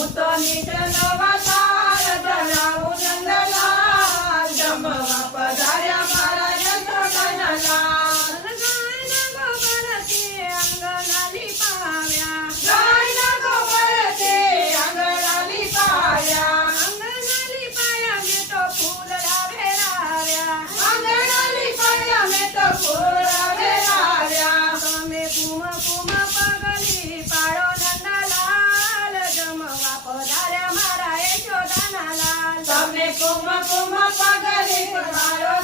હું તો નીચનો વસાર ધરાવું નંદલાલ જમવા પધાર્યા મારા યશોદાના ગાયના ગોબરથી આંગણા લીપાવ્યા આંગણા લીપાયા મેં તો ફૂલ વેરાવ્યા તમે કુમ પગલી પાડો નંદલાલ જમવા પધાર્યા મારા યશોદાના લાલ તમે કુમ પગલી પાડો